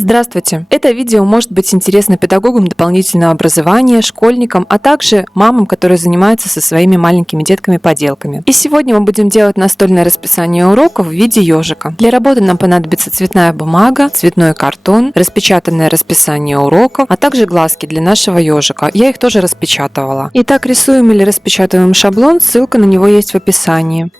Здравствуйте! Это видео может быть интересно педагогам дополнительного образования, школьникам, а также мамам, которые занимаются со своими маленькими детками-поделками. И сегодня мы будем делать настольное расписание уроков в виде ежика. Для работы нам понадобится цветная бумага, цветной картон, распечатанное расписание уроков, а также глазки для нашего ежика. Я их тоже распечатывала. Итак, рисуем или распечатываем шаблон, ссылка на него есть в описании.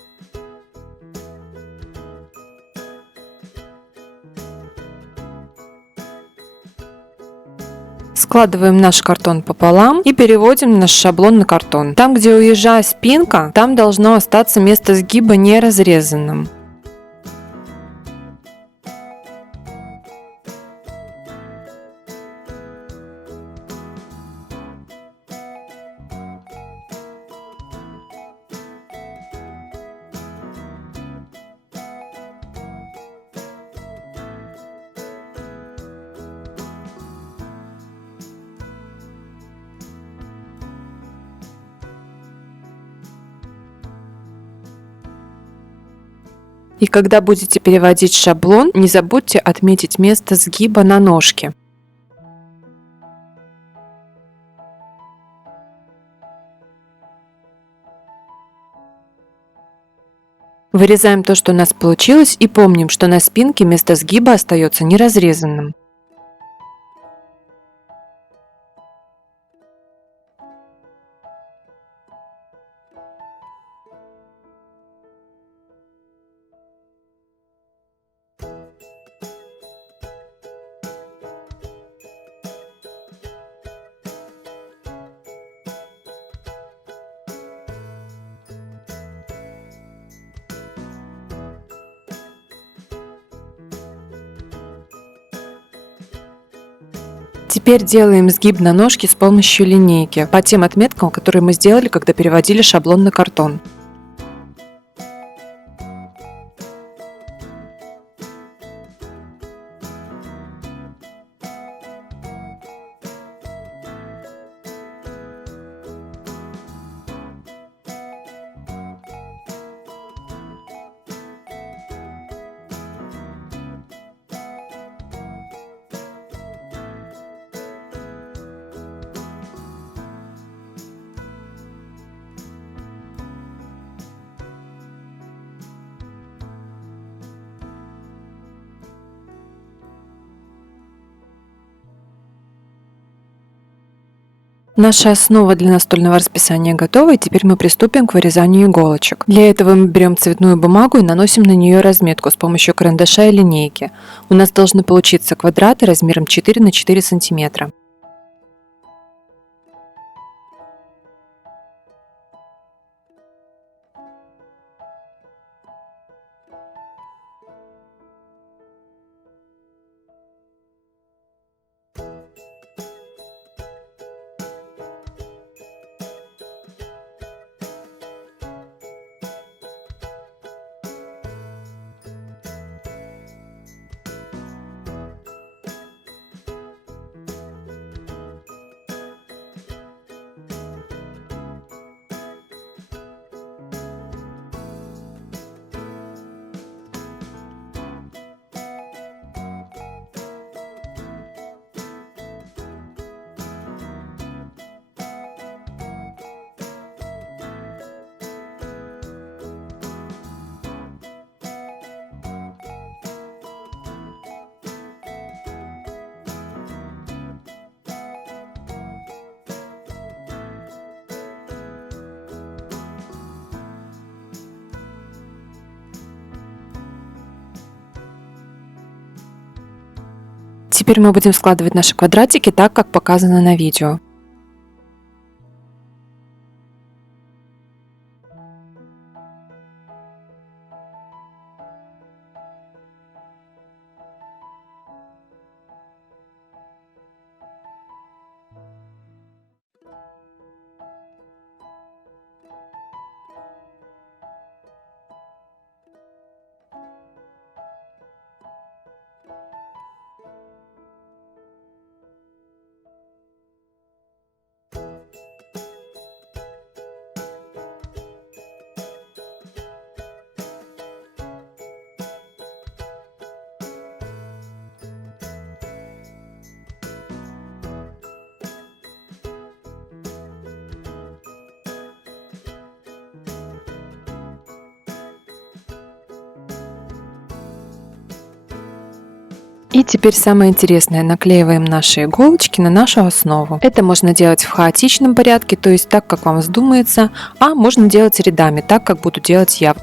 Складываем наш картон пополам и переводим наш шаблон на картон. Там, где у ежа спинка, там должно остаться место сгиба не разрезанным. И когда будете переводить шаблон, не забудьте отметить место сгиба на ножке. Вырезаем то, что у нас получилось, и помним, что на спинке место сгиба остается неразрезанным. Теперь делаем сгиб на ножке с помощью линейки по тем отметкам, которые мы сделали, когда переводили шаблон на картон. Наша основа для настольного расписания готова, и теперь мы приступим к вырезанию иголочек. Для этого мы берем цветную бумагу и наносим на нее разметку с помощью карандаша и линейки. У нас должны получиться квадраты размером 4 на 4 сантиметра. Теперь мы будем складывать наши квадратики так, как показано на видео. И теперь самое интересное, наклеиваем наши иголочки на нашу основу. Это можно делать в хаотичном порядке, то есть так, как вам вздумается, а можно делать рядами, так, как буду делать я.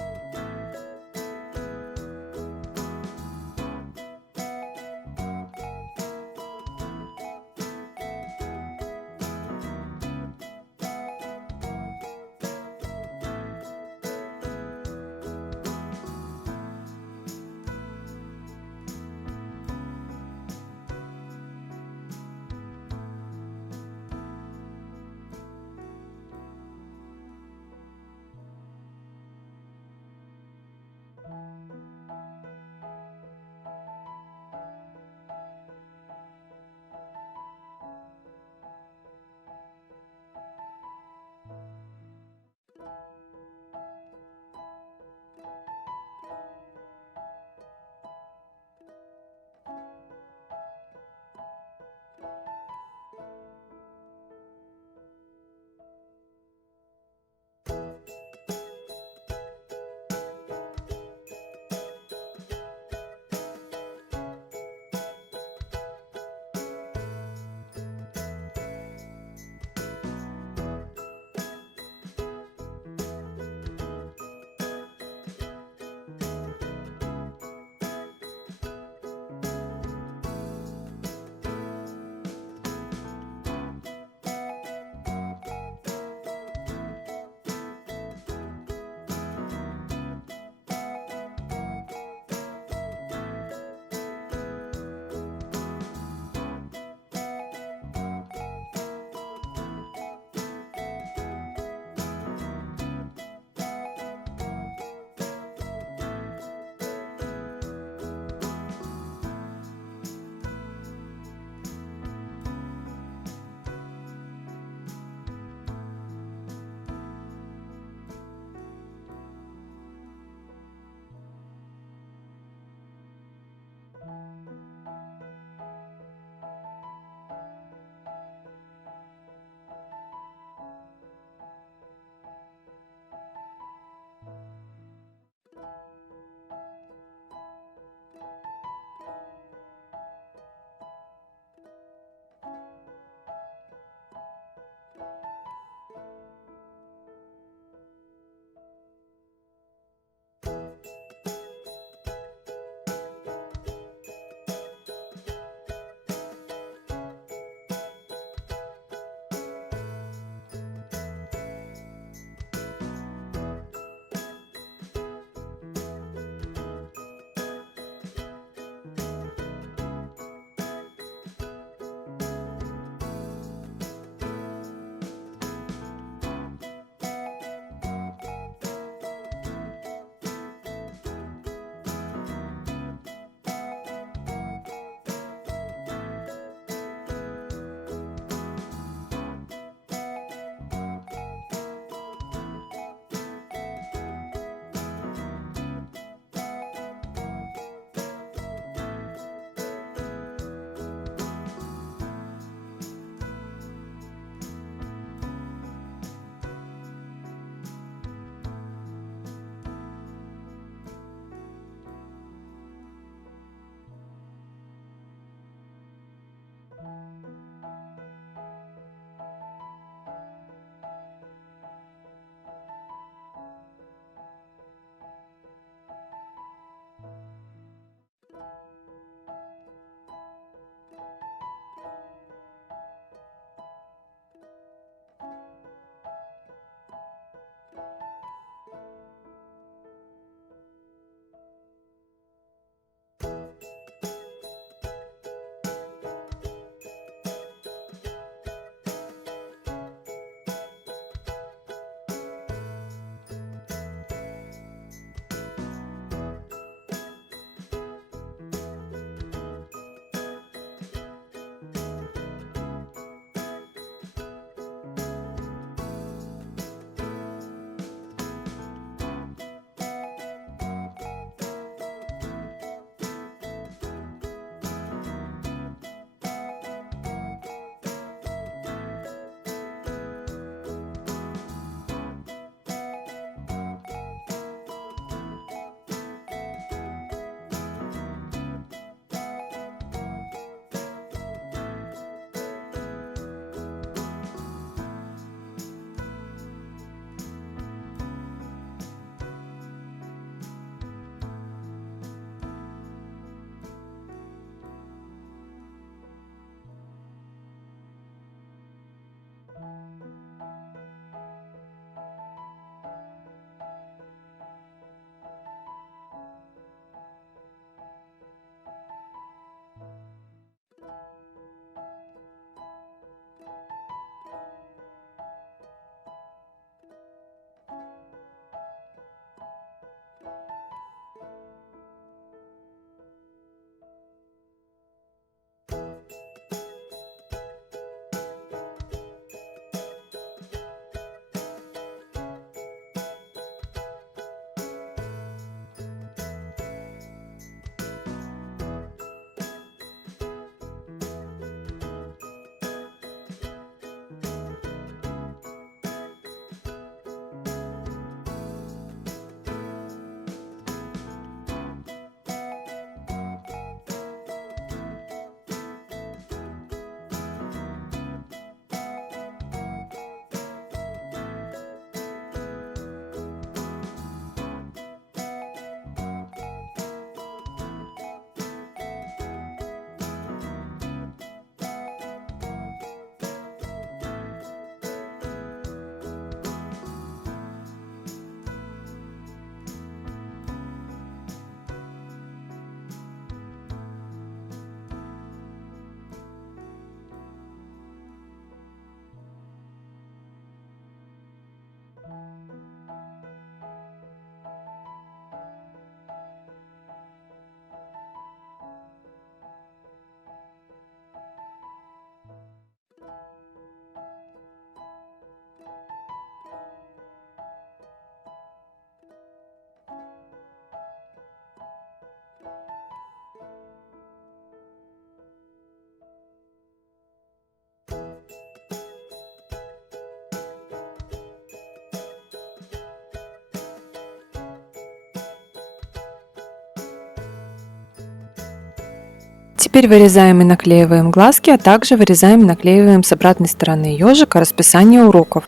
Теперь вырезаем и наклеиваем глазки, а также вырезаем и наклеиваем с обратной стороны ежика расписание уроков.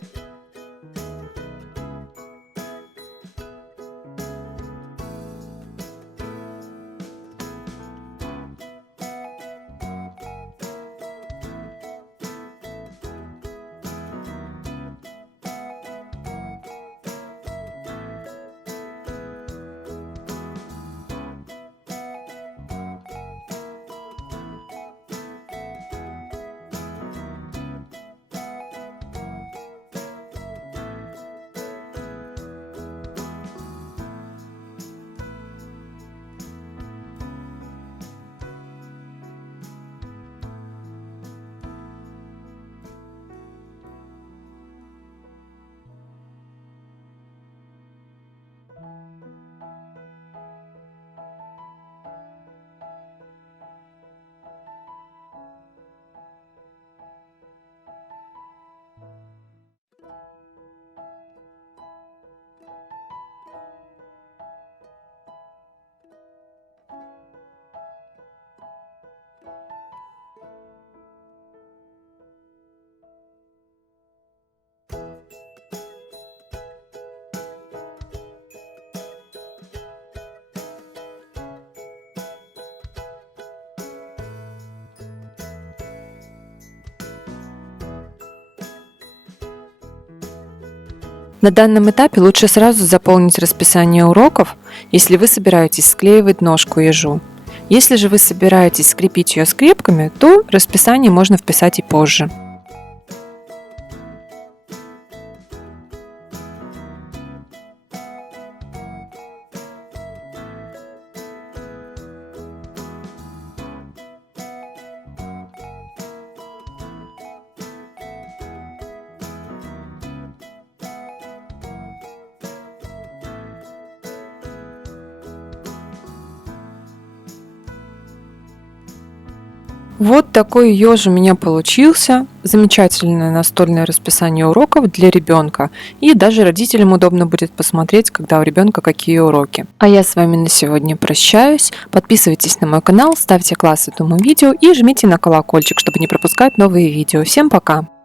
На данном этапе лучше сразу заполнить расписание уроков, если вы собираетесь склеивать ножку ежу. Если же вы собираетесь скрепить ее скрепками, то расписание можно вписать и позже. Вот такой еж у меня получился. Замечательное настольное расписание уроков для ребенка. И даже родителям удобно будет посмотреть, когда у ребенка какие уроки. А я с вами на сегодня прощаюсь. Подписывайтесь на мой канал, ставьте класс этому видео и жмите на колокольчик, чтобы не пропускать новые видео. Всем пока!